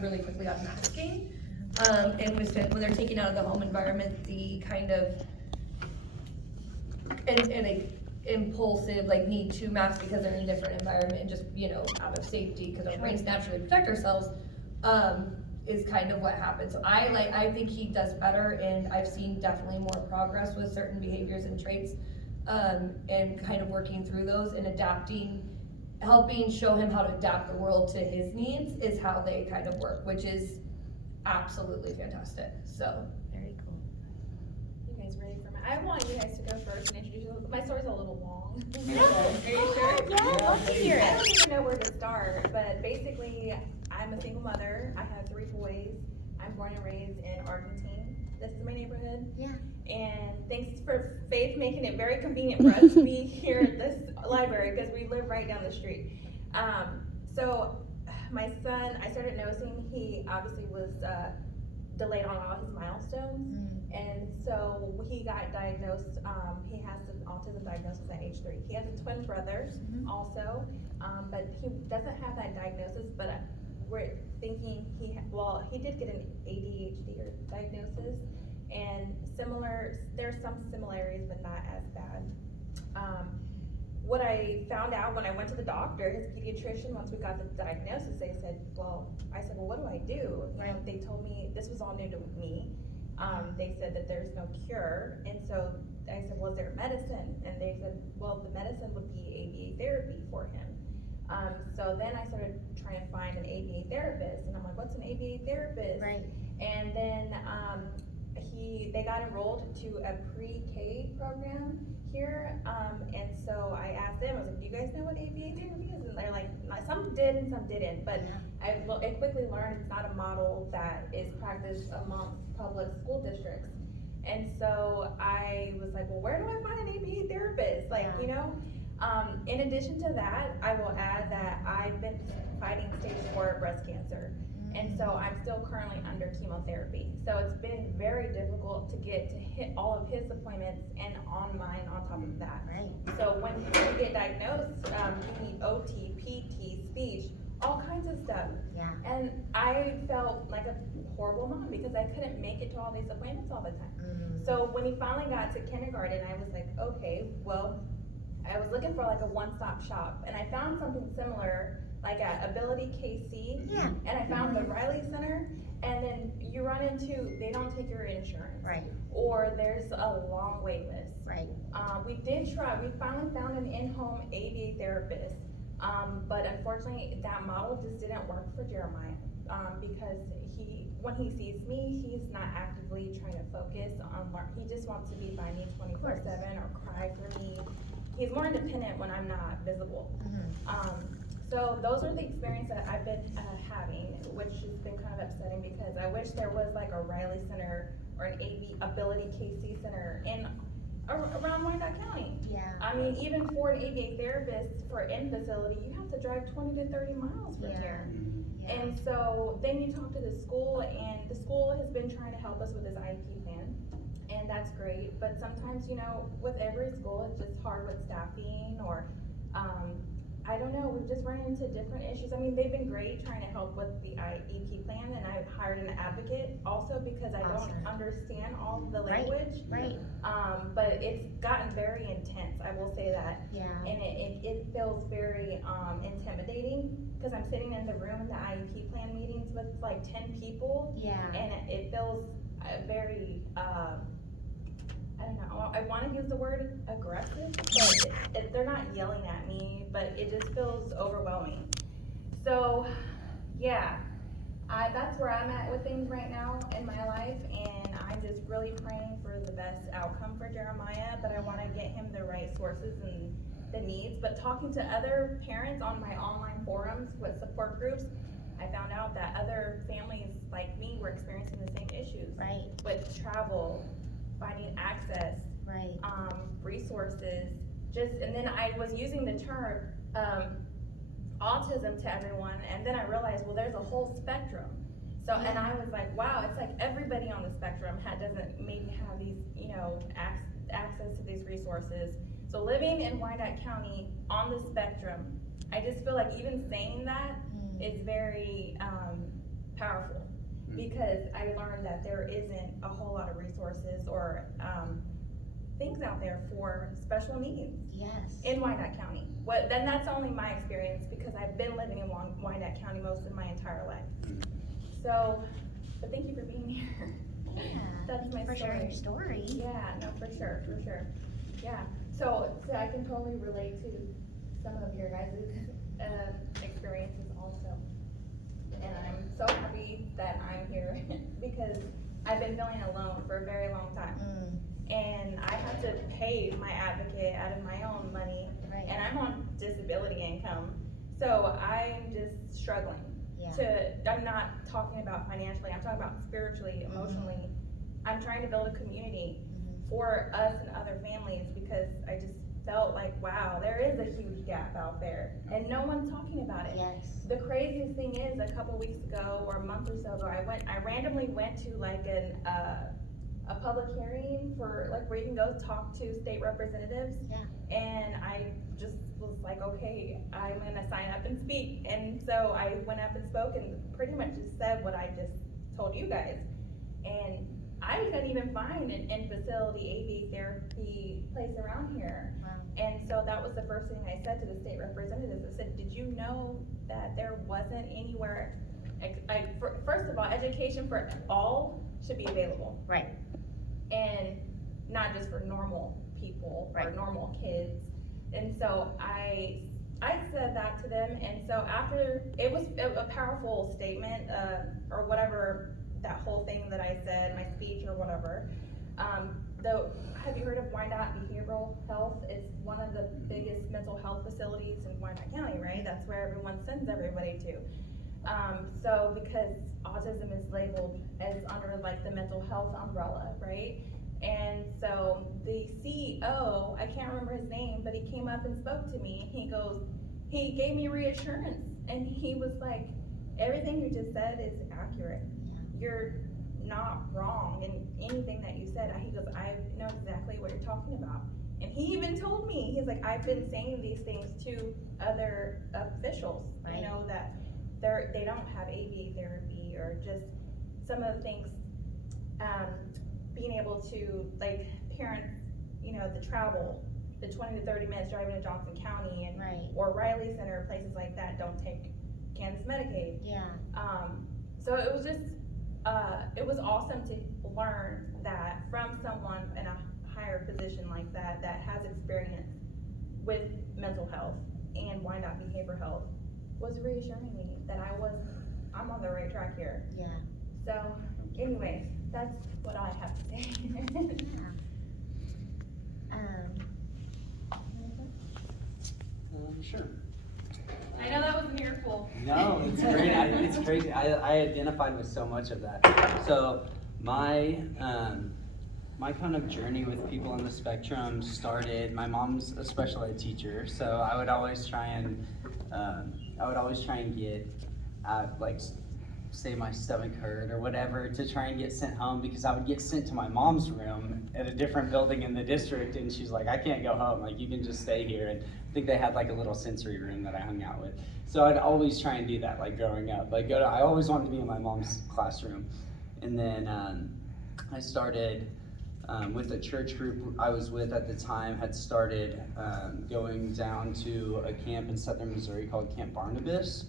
really quickly on masking, and when they're taking out of the home environment, the kind of and a impulsive like need to mask because they're in a different environment and just out of safety because our brains naturally protect ourselves, is kind of what happens. So I think he does better, and I've seen definitely more progress with certain behaviors and traits, and kind of working through those and adapting. Helping show him how to adapt the world to his needs is how they kind of work, which is absolutely fantastic. So very cool. You guys ready for I want you guys to go first and introduce yourselves. My story's a little long. Are you sure? Yeah, love to hear it. I don't even know where to start, but basically, I'm a single mother. I have 3 boys. I'm born and raised in Argentine. This is my neighborhood. Yeah. And thanks for Faith making it very convenient for us to be here at this library because we live right down the street. So my son, I started noticing he obviously was delayed on all his milestones. And so he got diagnosed, he has an autism diagnosis at age 3. He has a twin brother also, but he doesn't have that diagnosis, but we're thinking he did get an ADHD diagnosis, and there's some similarities, but not as bad. What I found out when I went to the doctor, his pediatrician, once we got the diagnosis, I said, well, what do I do? They told me, this was all new to me. They said that there's no cure, and so I said, well, is there medicine? And they said, well, the medicine would be ABA therapy for him. So then I started trying to find an ABA therapist, and I'm like, what's an ABA therapist? Right. And then they got enrolled to a pre-K program here, and so I asked them, I was like, do you guys know what ABA therapy is? And they're like, some did and some didn't, but I quickly learned it's not a model that is practiced amongst public school districts. And so I was like, well, where do I find an ABA therapist? In addition to that, I will add that I've been fighting stage 4 breast cancer. And so I'm still currently under chemotherapy. So it's been very difficult to hit all of his appointments and on mine on top of that. Right. So when you get diagnosed, you need OT, PT, speech, all kinds of stuff. Yeah. And I felt like a horrible mom because I couldn't make it to all these appointments all the time. So when he finally got to kindergarten, I was like, okay, well, I was looking for like a one-stop shop, and I found something similar like at Ability KC, and I found the Riley Center, and then you run into, they don't take your insurance, right? Or there's a long wait list, right? We finally found an in-home ABA therapist, but unfortunately that model just didn't work for Jeremiah, because when he sees me, he's not actively trying to focus on he just wants to be by me 24/7 or cry for me. He's more independent when I'm not visible. So those are the experiences that I've been having, which has been kind of upsetting because I wish there was like a Riley Center or an Ability KC Center around Wyandotte County. Yeah. I mean, even for an ABA therapist for in facility, you have to drive 20 to 30 miles from here. Yeah. And so then you talk to the school, and the school has been trying to help us with this IEP plan. And that's great, but sometimes, with every school, it's just hard with staffing or, I don't know, we've just run into different issues. I mean, they've been great trying to help with the IEP plan, and I've hired an advocate also because I don't understand all the language. Right. But it's gotten very intense, I will say that. Yeah. And it feels very intimidating because I'm sitting in the room in the IEP plan meetings with like 10 people. Yeah. And it feels very, I don't know, I want to use the word aggressive, but they're not yelling at me, but it just feels overwhelming. So, yeah, that's where I'm at with things right now in my life, and I'm just really praying for the best outcome for Jeremiah, but I want to get him the right sources and the needs. But talking to other parents on my online forums with support groups, I found out that other families like me were experiencing the same issues. Right. With travel, finding access, right. Resources, and then I was using the term autism to everyone, and then I realized, well, there's a whole spectrum. So, and I was like, wow, it's like everybody on the spectrum doesn't maybe have these, access to these resources. So living in Wyandotte County on the spectrum, I just feel like even saying that is very powerful, because I learned that there isn't a whole lot of resources or things out there for special needs Yes. in Wyandotte County. Then that's only my experience, because I've been living in Wyandotte County most of my entire life. So, but thank you for being here. Yeah. That's my for story. sharing your story. Yeah, no, for sure. Yeah, so I can totally relate to some of your guys' experiences also. And I'm so happy that I'm here because I've been feeling alone for a very long time. And I have to pay my advocate out of my own money, Right. and I'm on disability income. So I'm just struggling. I'm not talking about financially, I'm talking about spiritually, emotionally. I'm trying to build a community for us and other families, because I just felt like, wow, there is a huge gap out there and no one's talking about it. Yes. The craziest thing is, a couple weeks ago or a month or so ago, I randomly went to like a public hearing for like where you can go talk to state representatives. Yeah. And I just was like, okay, I'm gonna sign up and speak. And so I went up and spoke and pretty much just said what I just told you guys. And I couldn't even find an in-facility ABA therapy place around here. Wow. And so that was the first thing I said to the state representatives. I said, did you know that there wasn't anywhere, first of all, education for all should be available. Right. And not just for normal people or Right. normal kids. And so I said that to them, and so after, it was a powerful statement, or whatever, that whole thing that I said, my speech or whatever. Have you heard of Wyandotte Behavioral Health? It's one of the biggest mental health facilities in Wyandotte County, right? That's where everyone sends everybody to. So because autism is labeled as under like the mental health umbrella, right? And so the CEO, I can't remember his name, but he came up and spoke to me, and he gave me reassurance, and he was like, everything you just said is accurate. You're not wrong in anything that you said. He goes, I know exactly what you're talking about. And he even told me, he's like, I've been saying these things to other officials, Right. you know, that they don't have ABA therapy, or just some of the things, being able to, like, parents, you know, the travel, the 20 to 30 minutes driving to Johnson County, and Right. or Riley Center, places like that, don't take Kansas Medicaid. Yeah. So it was just, it was awesome to learn that from someone in a higher position like that, that has experience with mental health and Wyandotte behavioral health, was reassuring me that I'm on the right track here. Yeah. So anyways, that's what I have to say. Sure. I know that was an earful. No, it's great. It's crazy. I identified with so much of that. So my kind of journey with people on the spectrum started. My mom's a special ed teacher, so I would always try and get, like, say my stomach hurt or whatever, to try and get sent home, because I would get sent to my mom's room at a different building in the district, and she's like, I can't go home, like, you can just stay here. And I think they had like a little sensory room that I hung out with. So I'd always try and do that, like growing up, like I always wanted to be in my mom's classroom. And then I started with the church group I was with at the time, had started going down to a camp in southern Missouri called Camp Barnabas.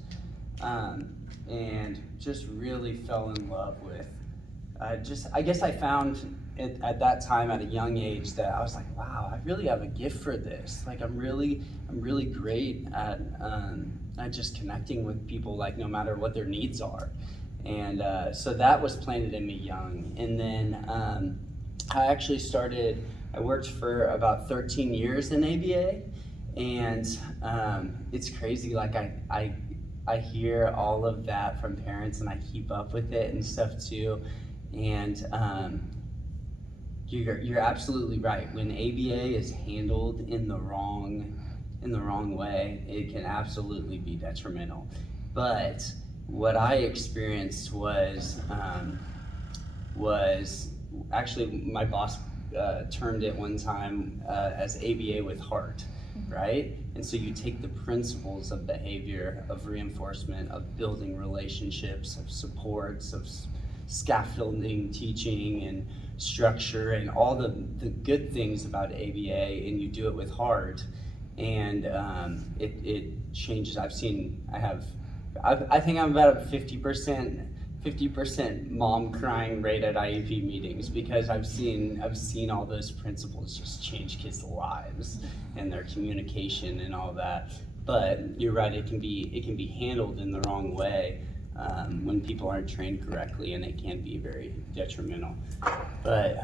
And just really fell in love with, I guess I found it at that time at a young age that I was like, wow, I really have a gift for this. Like, I'm really great at just connecting with people, like, no matter what their needs are. And so that was planted in me young. And then I worked for about 13 years in ABA, and it's crazy, like I hear all of that from parents, and I keep up with it and stuff too. And you're absolutely right. When ABA is handled in the wrong way, it can absolutely be detrimental. But what I experienced was actually, my boss termed it one time as ABA with heart. right? And so you take the principles of behavior, of reinforcement, of building relationships, of supports, of scaffolding, teaching, and structure, and all the good things about ABA, and you do it with heart, and it changes. I think I'm about a 50% mom crying rate at IEP meetings, because I've seen all those principles just change kids' lives and their communication and all that. But you're right, it can be handled in the wrong way when people aren't trained correctly, and it can be very detrimental. But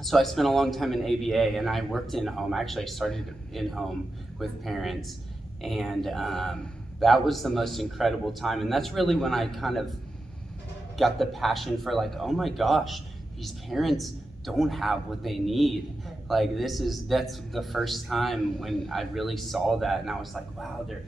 so I spent a long time in ABA, and I worked in home. Actually, I started in home with parents, and that was the most incredible time. And that's really when I kind of got the passion for, like, oh my gosh, these parents don't have what they need. Like, that's the first time when I really saw that, and I was like, wow, they're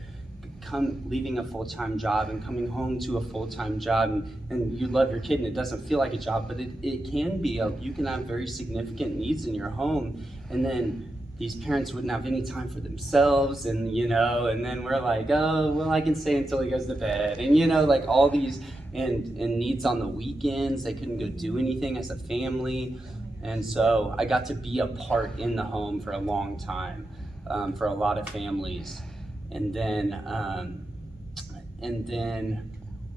leaving a full-time job and coming home to a full-time job, and you love your kid and it doesn't feel like a job, but it can be. You can have very significant needs in your home, and then these parents wouldn't have any time for themselves, and and then we're like, oh, well, I can stay until he goes to bed, and like all these and needs on the weekends. They couldn't go do anything as a family. And so I got to be a part in the home for a long time, for a lot of families. And then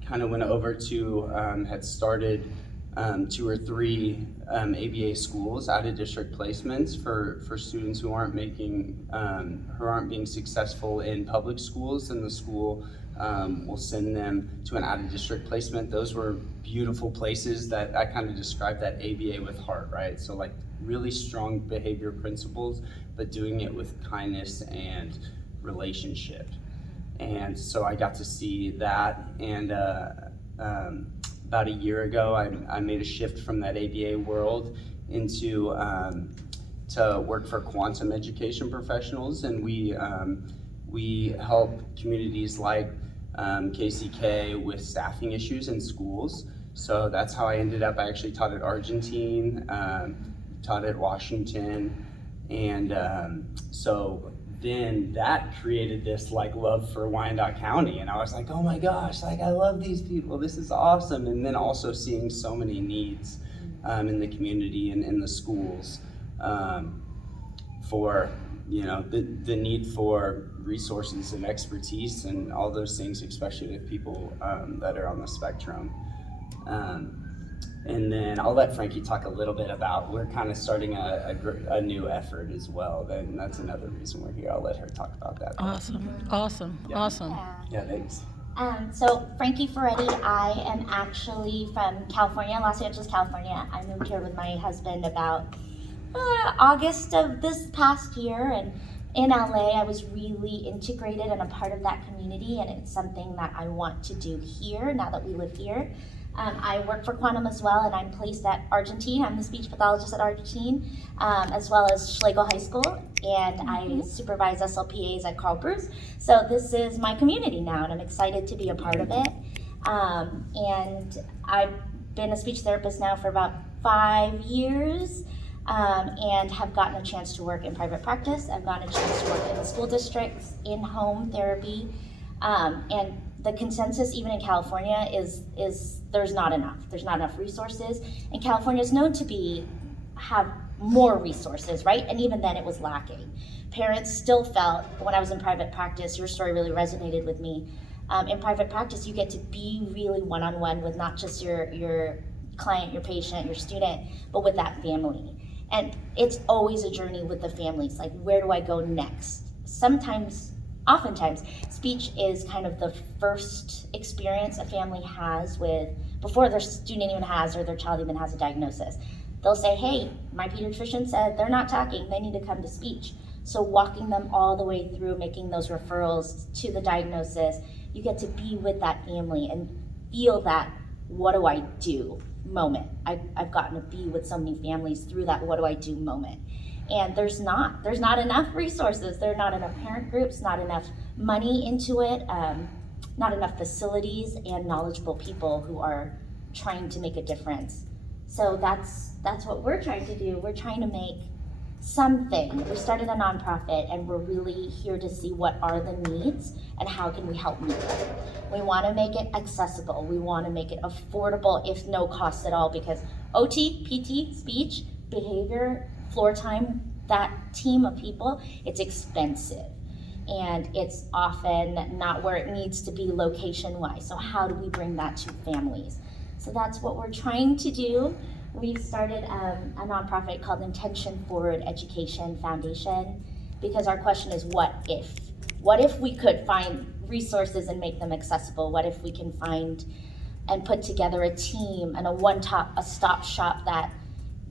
kind of went over to, had started 2 or 3 ABA schools, out of district placements for students who aren't being successful in public schools, and the school will send them to an out of district placement. Those were beautiful places that I kind of described that ABA with heart, right? So like really strong behavior principles, but doing it with kindness and relationship. And so I got to see that, and about a year ago, I made a shift from that ABA world into to work for quantum education professionals, and we help communities like KCK with staffing issues in schools. So that's how I ended up. I actually taught at Argentine, taught at Washington, and so then that created this like love for Wyandotte County, and I was like, oh my gosh, like I love these people, this is awesome. And then also seeing so many needs in the community and in the schools for the need for resources and expertise and all those things, especially with people that are on the spectrum. And then I'll let Frankie talk a little bit about, we're kind of starting a new effort as well. Then that's another reason we're here. I'll let her talk about that. Awesome. Yeah, thanks. So Frankie Ferretti, I am actually from California, Los Angeles, California. I moved here with my husband about August of this past year, and in LA I was really integrated and a part of that community, and it's something that I want to do here now that we live here. I work for Quantum as well, and I'm placed at Argentine. I'm the speech pathologist at Argentine, as well as Schlegel High School, and I supervise SLPAs at Carl Bruce. So this is my community now, and I'm excited to be a part of it. And I've been a speech therapist now for about 5 years, and have gotten a chance to work in private practice. I've gotten a chance to work in the school districts, in home therapy, and the consensus, even in California, is there's not enough. There's not enough resources, and California is known to have more resources, right? And even then, it was lacking. Parents still felt, when I was in private practice, your story really resonated with me. In private practice, you get to be really one-on-one with not just your client, your patient, your student, but with that family. And it's always a journey with the families. Like, where do I go next? Oftentimes, speech is kind of the first experience a family has before their student even has, or their child even has a diagnosis. They'll say, hey, my pediatrician said they're not talking, they need to come to speech. So walking them all the way through, making those referrals to the diagnosis, you get to be with that family and feel that what do I do moment. I've gotten to be with so many families through that what do I do moment. And there's not enough resources. There are not enough parent groups, not enough money into it, not enough facilities and knowledgeable people who are trying to make a difference. So that's what we're trying to do. We're trying to make something. We started a nonprofit and we're really here to see what are the needs and how can we help meet them. We want to make it accessible. We want to make it affordable if no cost at all, because OT, PT, speech, behavior, floor time, that team of people, it's expensive. And it's often not where it needs to be location-wise. So how do we bring that to families? So that's what we're trying to do. We've started a nonprofit called Intention Forward Education Foundation, because our question is, what if? What if we could find resources and make them accessible? What if we can find and put together a team and a stop shop that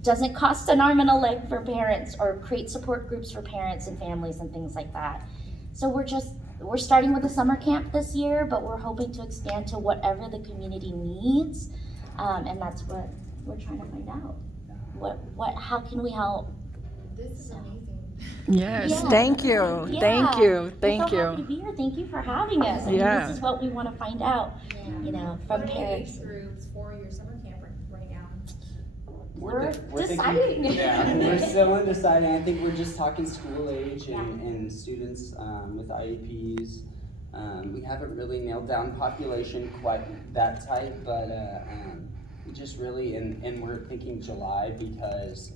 doesn't cost an arm and a leg for parents, or create support groups for parents and families and things like that. So we're starting with a summer camp this year, but we're hoping to expand to whatever the community needs. And that's what we're trying to find out. How can we help? This is amazing. Yes, Yeah. thank you, Yeah. thank you, We're thank so happy you. to be here. Thank you for having us. I mean, Yeah. this is what we want to find out, from What are the parents. age groups for your summer camp right now? We're thinking- deciding. Yeah, we're still undeciding. I think we're just talking school age Yeah. and students with IEPs. We haven't really nailed down population quite that tight, but we just really, and we're thinking July because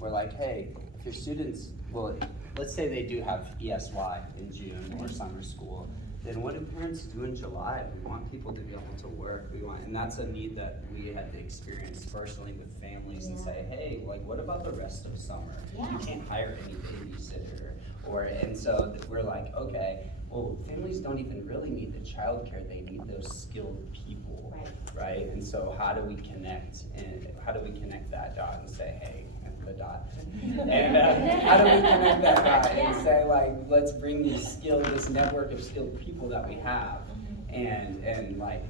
we're like, hey, if your students, well, let's say they do have ESY in June or summer school, then what do parents do in July? We want people to be able to work. And that's a need that we had to experience personally with families and say, hey, like, what about the rest of summer? Yeah. You can't hire any babysitter. And so we're like, okay, well, families don't even really need the childcare. They need those skilled people, right? And so how do we connect that dot and say, hey, the dot. And how do we connect that dot and say, like, let's bring this network of skilled people that we have and like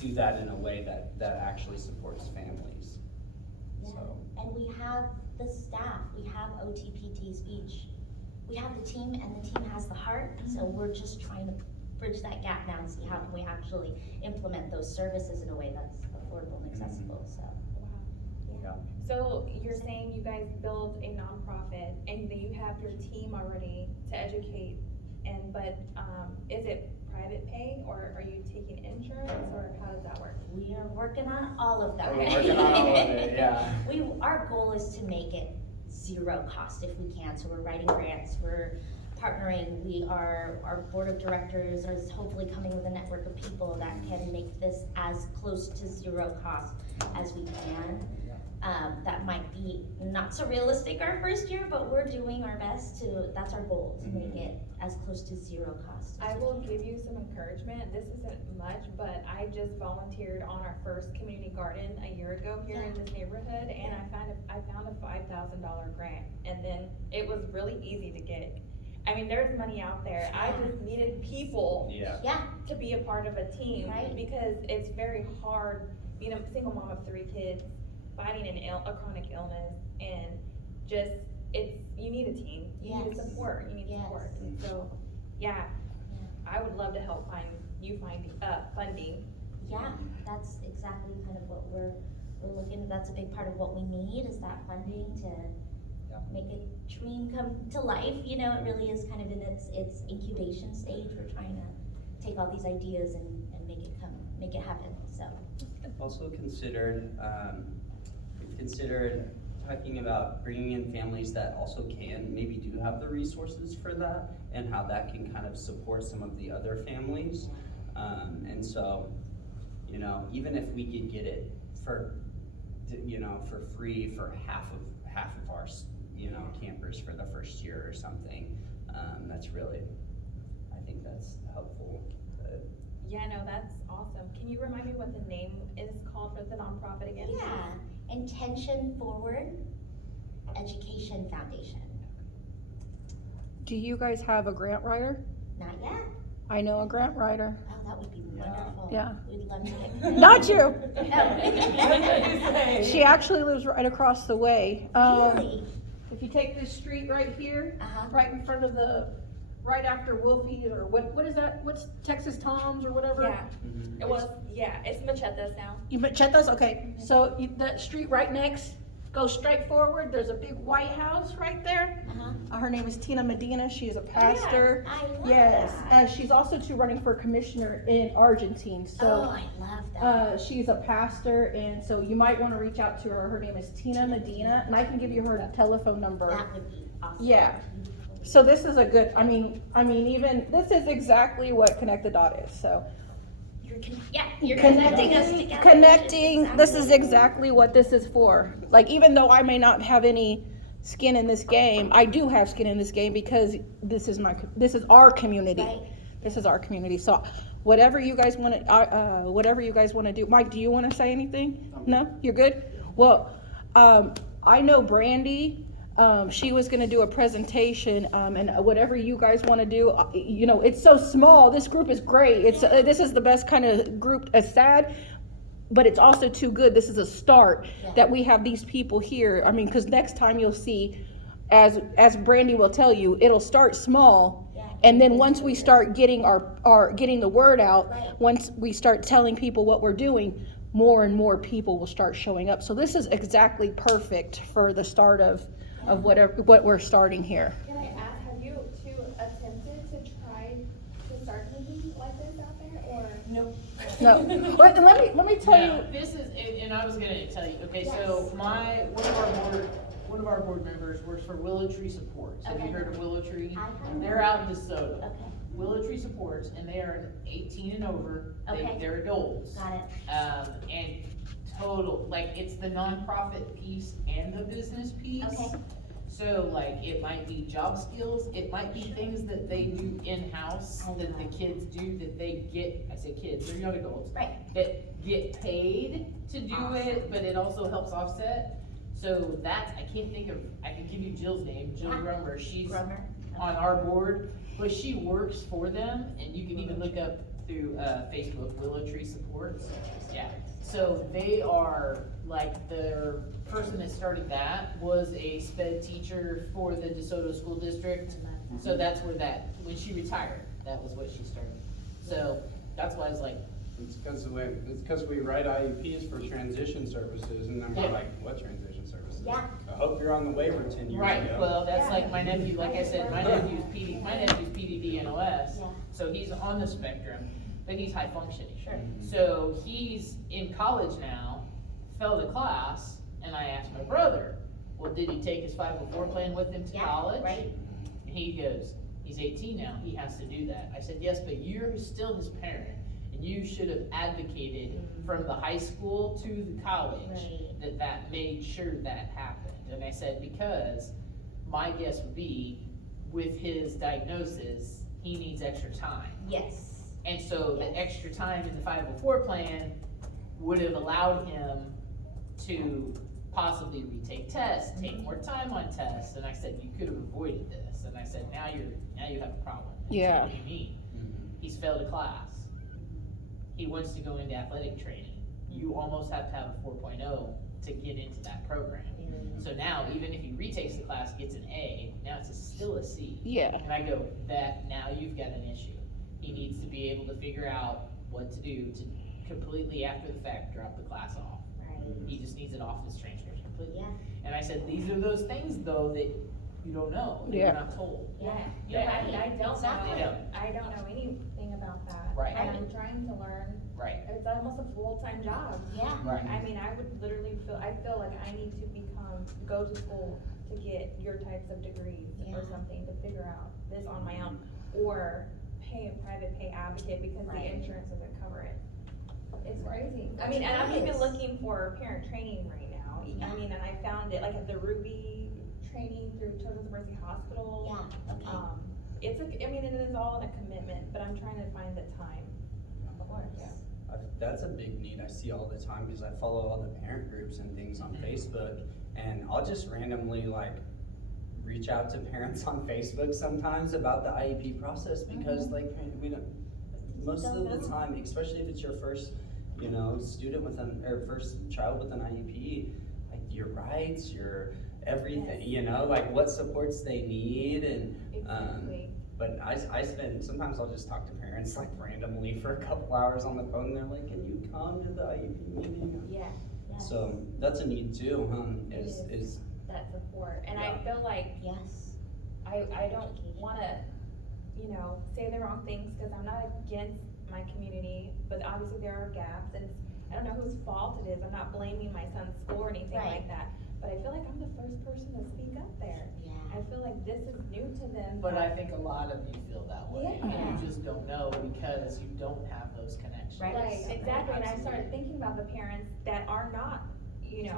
do that in a way that actually supports families. So. And we have the staff, we have OTPT speech, we have the team, and the team has the heart, so we're just trying to bridge that gap now and see how can we actually implement those services in a way that's affordable and accessible, so. Wow. So you're saying you guys build a nonprofit and then you have your team already to educate, but is it private pay or are you taking insurance or how does that work? We are working on all of that. We're working on all of it, yeah. Our goal is to make it zero cost if we can, so we're writing grants, we're partnering, our board of directors is hopefully coming with a network of people that can make this as close to zero cost as we can. That might be not so realistic our first year, but we're doing our best that's our goal, to make it as close to zero cost. I will give you some encouragement. This isn't much, but I just volunteered on our first community garden a year ago here in this neighborhood, and I found a $5,000 grant, and then it was really easy to get. I mean, there's money out there. I just needed people to be a part of a team, because it's very hard being a single mom of 3 kids, fighting a chronic illness, and just you need a team. You need support. You need support. And so, I would love to help find funding. Yeah, that's exactly kind of what we're looking at. That's a big part of what we need, is that funding to make a dream come to life. It really is kind of in its incubation stage. We're trying to take all these ideas and make it happen. So Also considered talking about bringing in families that also maybe do have the resources for that, and how that can kind of support some of the other families. And so, even if we could get it for free for half of our, campers for the first year or something, that's really, I think that's helpful. Yeah, no, that's awesome. Can you remind me what the name is called for the nonprofit again? yeah, Intention Forward Education Foundation. Do you guys have a grant writer? Not yet. I know a grant writer. Oh, that would be wonderful. Yeah. We'd love to get. Not you. Oh. She actually lives right across the way. Really? If you take this street right here, Uh-huh. right in front of right after Wolfie's, or what is that? What's Texas Tom's or whatever? Yeah, it was, it's Machetas now. You Machetas? Okay. So that street right next, go straight forward, there's a big white house right there. Her name is Tina Medina, she is a pastor. I love Yes, that. she's also too running for commissioner in Argentine, Oh, so, I love that. she's a pastor, and so you might wanna reach out to her, her name is Tina Medina, and I can give you her telephone number. That would be awesome. Yeah. So this is a good, I mean, even, this is exactly what Connect the Dot is, so. You're connecting us together. Connecting, this is exactly what this is for. Like, even though I may not have any skin in this game, I do have skin in this game because this is our community. Right. This is our community, so whatever you guys wanna do. Mike, do you wanna say anything? No, you're good? Well, I know Brandy, she was gonna do a presentation, and whatever you guys wanna do, you know, it's so small, this group is great, this is the best kind of group, sad, but it's also too good, this is a start, that we have these people here, I mean, cause next time you'll see, as Brandy will tell you, it'll start small, and then once we start getting getting the word out, once we start telling people what we're doing, more and more people will start showing up. So this is exactly perfect for the start of what we're starting here. Can I ask, have you two attempted to try to start meetings like this out there, or? Nope. No, but let me tell No, you. this is, and I was gonna tell you, okay, so one of our board members works for Willow Tree Supports. Have you Okay. heard of Willow Tree? I've heard of They're out in DeSoto. Okay, Willow Tree Supports, and they are 18 and over. Okay. They're adults. got it. And total, like, it's the nonprofit piece and the business piece. Okay. So like, it might be job skills, it might be things that they do in-house, I that the know. kids do, that they get, I say kids, they're young adults. Right. That get paid to do it, Awesome. but it also helps offset. So that's, I can't think of, I can give you Jill's name, Jill Yeah. Grummer, she's Grummer. on our board, but she works for them, and you can even look up through, Facebook, Willow Tree Supports. Yeah, so they are, like, the person that started that was a sped teacher for the DeSoto School District. So that's where when she retired, that was what she started. So that's why I was like, It's because we write IEPs for transition services, and then we're Yeah. like, what transition services? Yeah. I hope you're on the waiver 10 years right, ago. well, that's like my nephew, like I said, my nephew's PDD and OS. Yeah. So he's on the spectrum, but he's high functioning. Sure. So he's in college now, fell to class, and I asked my brother, well, did he take his 504 plan with him to Yeah, college? right. And he goes, he's 18 now, he has to do that. I said, yes, but you're still his parent, and you should have advocated from the high school to the college Right. that made sure that happened. And I said, because my guess would be, with his diagnosis, he needs extra time. Yes. And so the extra time in the 504 plan would have allowed him to possibly retake tests, take more time on tests. And I said, you could have avoided this. And I said, now you have a problem. And he said, Yeah. what do you mean? He's failed a class. He wants to go into athletic training. You almost have to have a 4.0 to get into that program. So now, even if he retakes the class, gets an A, now it's still a C. Yeah. And I go, now you've got an issue. He needs to be able to figure out what to do to completely after the fact drop the class off. Right. He just needs it off his transcript completely. Yeah. And I said, these are those things though that you don't know, that Yeah. you're not told. Yeah, Yeah. I don't Exactly. know, I don't know anything about that. Right. And I'm trying to learn, Right, it's almost a full-time job. Yeah. right. I mean, I would literally I feel like I need to go to school to get your types of degrees or Yeah. something to figure out this on my own, or pay a private pay advocate because the Right. insurance doesn't cover it. It's crazy. I mean, and I'm It even is. looking for parent training right now. I mean, and I found it, like at the Ruby training through Children's Mercy Hospital. Yeah, okay. I mean, it is all in a commitment, but I'm trying to find the time. Of course. That's a big need I see all the time, because I follow all the parent groups and things on Facebook, and I'll just randomly like reach out to parents on Facebook sometimes about the IEP process, because like we don't, most of the time, especially if it's your first, student with first child with an IEP, like your rights, your everything, like what supports they need, and Exactly. but sometimes I'll just talk to parents like randomly for a couple hours on the phone. They're like, can you come to the IEP meeting? Yeah. So that's a need too, is, That support, and Yeah. I feel like Yes. I don't wanna, say the wrong things, cause I'm not against my community, but obviously there are gaps, and I don't know whose fault it is, I'm not blaming my son's school or anything Right. like that, but I feel like I'm the first person to speak up there. Yeah. I feel like this is new to them. But I think a lot of you feel that way, and Yeah. you just don't know because you don't have those connections. Right. Right, exactly, and I started Absolutely. thinking about the parents that are not,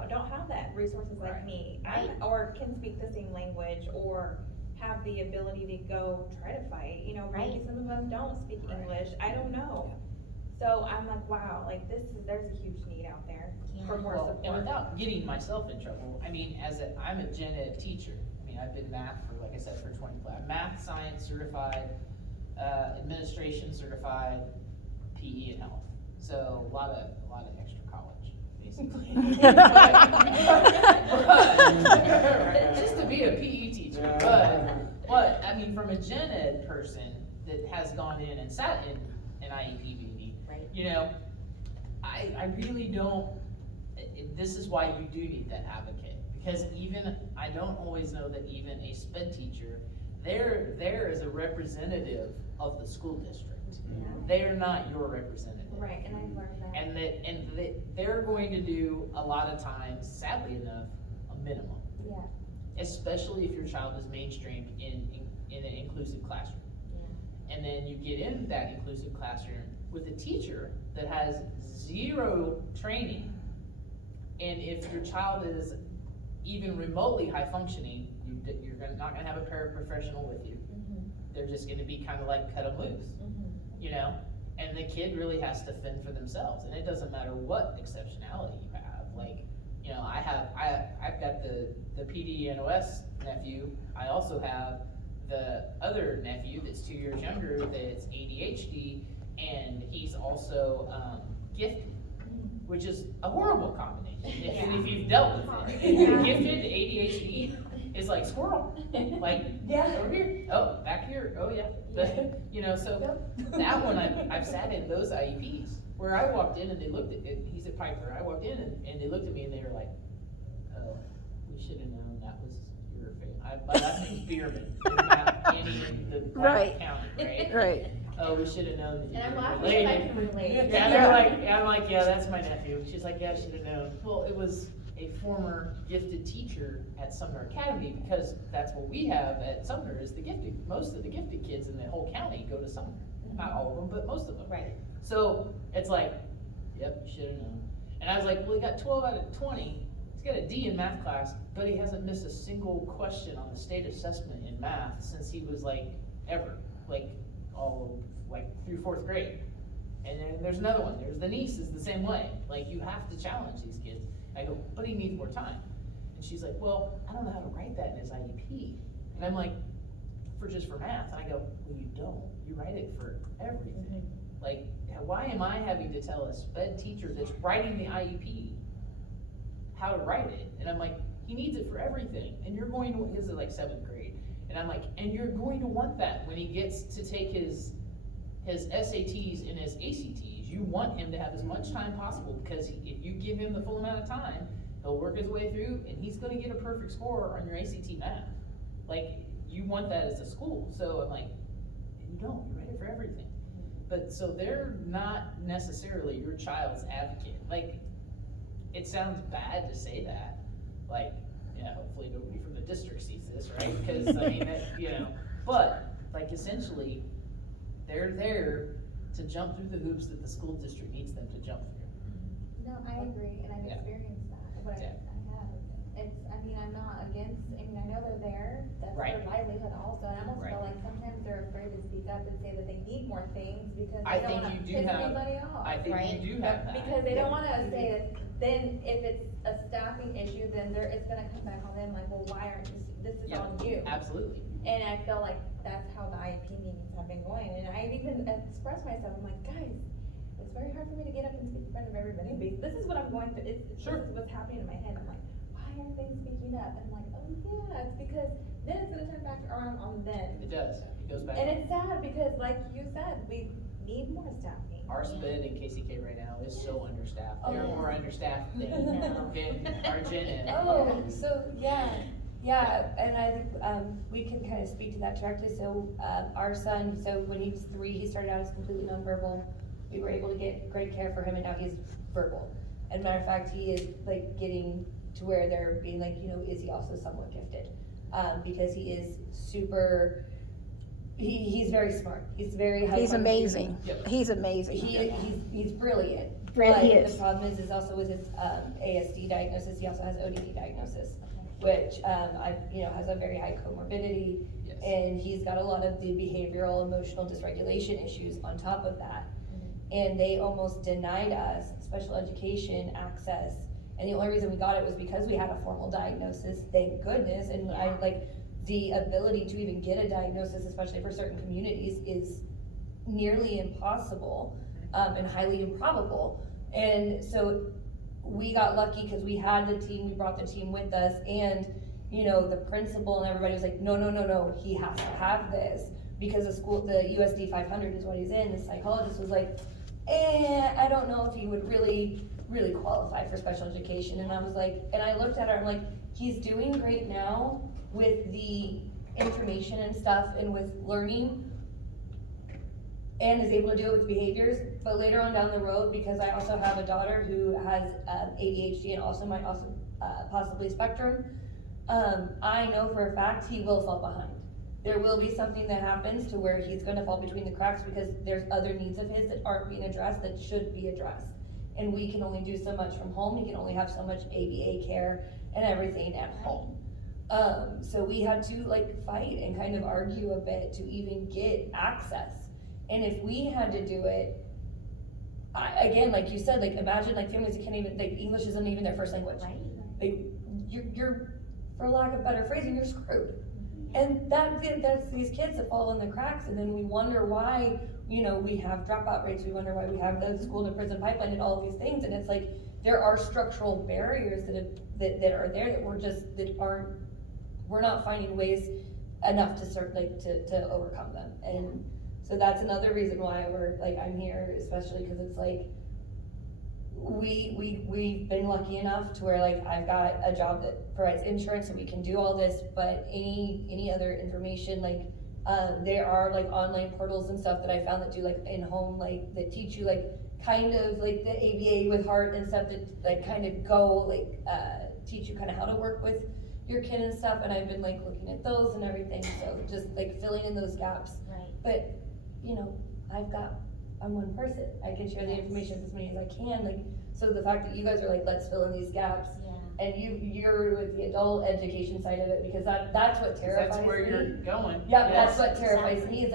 don't have that resources like Right. me. Right. Or can speak the same language, or have the ability to go try to fight, maybe Right. some of them don't speak Right. English, I don't know. So I'm like, wow, like there's a huge need out there for Yeah. more Well, and support. without getting myself in trouble, I'm a gen ed teacher. I've been math for, like I said, for 20 plus. Math, science certified, administration certified, PE and health. So a lot of extra college, basically. Just to be a PE teacher, but from a gen ed person that has gone in and sat in an IEP meeting, Right. I really don't, this is why you do need that advocate, because I don't always know that even a SPED teacher, they're there as a representative of the school district. They're not your representative. Right, and I've learned that. They're going to do a lot of times, sadly enough, a minimum. Yeah. Especially if your child is mainstreamed in an inclusive classroom. And then you get in that inclusive classroom with a teacher that has zero training. And if your child is even remotely high functioning, you're not gonna have a paraprofessional with you. They're just gonna be kind of like cut 'em loose, And the kid really has to fend for themselves, and it doesn't matter what exceptionality you have. I've got the PDNOS nephew. I also have the other nephew that's 2 years younger that's ADHD, and he's also gifted, which is a horrible combination. If you've dealt with it, gifted ADHD is like squirrel, like over here, oh back here, oh yeah, So that one I've sat in those IEPs where I walked in and they looked at it. He's at Piper. I walked in and they looked at me and they were like, "Oh, we should have known that was your favorite." My last name's Bierman. In the Right. County, right? Right. Oh, we should have known that And you I'm were laughing related. because I can relate. Yeah, I'm like, yeah, that's my nephew. She's like, yeah, I should have known. Well, it was a former gifted teacher at Sumner Academy, because that's what we have at Sumner is the gifted. Most of the gifted kids in the whole county go to Sumner. Not all of them, but most of them. Right. So it's like, yep, you should have known. And I was like, well, he got 12 out of 20. He's got a D in math class, but he hasn't missed a single question on the state assessment in math since he was ever, through 4th grade. And then there's another one, there's the niece is the same way. You have to challenge these kids. I go, but he needs more time. And she's like, well, I don't know how to write that in his IEP. And I'm like, for math. And I go, well, you don't. You write it for everything. Why am I having to tell a SPED teacher that's writing the IEP how to write it? And I'm like, he needs it for everything. And you're going to, his is 7th grade. And I'm like, and you're going to want that when he gets to take his SATs and his ACTs. You want him to have as much time possible, because if you give him the full amount of time, he'll work his way through and he's gonna get a perfect score on your ACT math. You want that as a school. So I'm like, you don't, you write it for everything. But so they're not necessarily your child's advocate. It sounds bad to say that. Hopefully nobody from the district sees this, right? Because but essentially, they're there to jump through the hoops that the school district needs them to jump through. No, I agree, and I've Yeah. experienced that, what I Yeah. have. I'm not against, I know they're there, that's Right. their livelihood also, and I almost Right. feel like sometimes they're afraid to speak up and say that they need more things, because I they don't think wanna you do piss have- anybody off. I think Right. you do have that. Because they don't wanna say that, then if it's a staffing issue, then it's gonna come back on them, well, why aren't you, this is Yeah, on you. absolutely. And I feel like that's how the IEP meetings have been going, and I've even expressed myself, I'm like, guys, it's very hard for me to get up and speak in front of everybody, but this is what I'm going through, Sure. this is what's happening in my head, I'm like, why aren't they speaking up? And I'm like, oh yeah, it's because then it's gonna turn back around on them. It does. It goes back. And it's sad, because like you said, we need more staffing, our SPED in KCK right now is so understaffed. They're Oh. more understaffed than our gen ed. Oh, so, and I think, we can kind of speak to that directly, so, our son, so when he was 3, he started out as completely nonverbal. We were able to get great care for him, and now he's verbal. And matter of fact, he is like getting to where they're being like, is he also somewhat gifted? Because he is super, he's very smart, he's very high He's functioning. amazing. Yep. He's amazing. He's brilliant. Really But is. the problem is also with his ASD diagnosis, he also has ODD diagnosis, which has a very high comorbidity, Yes. and he's got a lot of the behavioral, emotional dysregulation issues on top of that. And they almost denied us special education access, and the only reason we got it was because we had a formal diagnosis, thank goodness, and the ability to even get a diagnosis, especially for certain communities, is nearly impossible, and highly improbable. And so we got lucky because we had the team, we brought the team with us, and the principal and everybody was like, no, he has to have this, because the USD 500 is what he's in. The psychologist was like, I don't know if he would really qualify for special education. And I was like, and I looked at her, I'm like, he's doing great now with the information and stuff and with learning, and is able to do it with behaviors, but later on down the road, because I also have a daughter who has ADHD and also might possibly spectrum, I know for a fact he will fall behind. There will be something that happens to where he's gonna fall between the cracks, because there's other needs of his that aren't being addressed that should be addressed. And we can only do so much from home, we can only have so much ABA care and everything at home. So we had to fight and kind of argue a bit to even get access. And if we had to do it, again, like you said, imagine families that can't even, English isn't even their first language. You're, for lack of better phrasing, you're screwed. And that's these kids that fall in the cracks, and then we wonder why, we have dropout rates, we wonder why we have the school to prison pipeline and all of these things, and it's there are structural barriers that are there that we're not finding ways enough to overcome them. And so that's another reason why I'm here, especially because it's we've been lucky enough to where I've got a job that provides insurance, so we can do all this, but any other information, there are online portals and stuff that I found that do in-home, that teach you kind of the ABA with heart and stuff that kind of go teach you kind of how to work with your kid and stuff, and I've been looking at those and everything, so just filling in those gaps. Right. But I'm one person, I can share the information as many as I can, so the fact that you guys are let's fill in these gaps, Yeah. and you're with the adult education side of it, because that's what terrifies me. That's where you're going. Yeah, Yes. that's what terrifies me, is